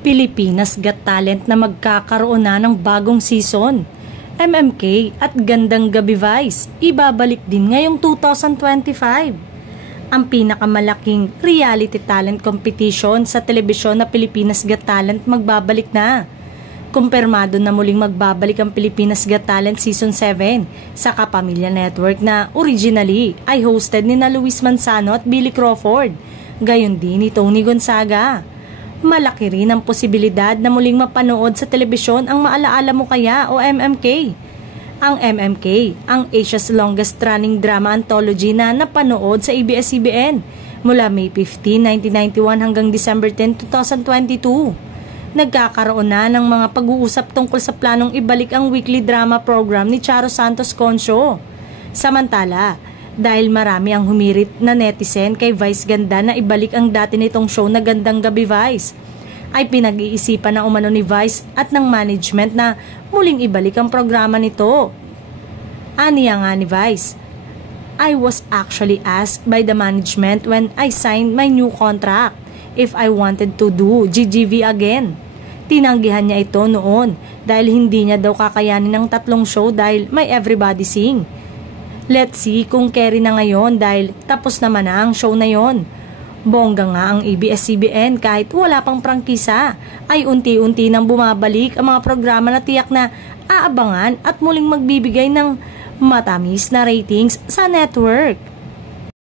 Pilipinas Got Talent na magkakaroon na ng bagong season. MMK at Gandang Gabi Vice, ibabalik din ngayong 2025. Ang pinakamalaking reality talent competition sa telebisyon na Pilipinas Got Talent magbabalik na. Kumpirmado na muling magbabalik ang Pilipinas Got Talent Season 7 sa Kapamilya Network na originally ay hosted ni na Luis Manzano at Billy Crawford, gayon din ni Tony Gonzaga. Malaki rin ang posibilidad na muling mapanood sa telebisyon ang Maalaala Mo Kaya o MMK. Ang MMK, ang Asia's longest running drama anthology na napanood sa ABS-CBN mula May 15, 1991 hanggang December 10, 2022. Nagkakaroon na ng mga pag-uusap tungkol sa planong ibalik ang weekly drama program ni Charo Santos Concho. Samantala, dahil marami ang humirit na netizen kay Vice Ganda na ibalik ang dati nitong show na Gandang Gabi Vice, ay pinag-iisipan na umano ni Vice at ng management na muling ibalik ang programa nito. Aniya nga ni Vice, "I was actually asked by the management when I signed my new contract if I wanted to do GGV again. Tinanggihan niya ito noon dahil hindi niya daw kakayanin ng 3 show dahil may Everybody Sing. Let's see kung carry na ngayon dahil tapos naman na ang show na yon." Bongga nga ang ABS-CBN kahit wala pang prangkisa ay unti-unti nang bumabalik ang mga programa na tiyak na aabangan at muling magbibigay ng matamis na ratings sa network.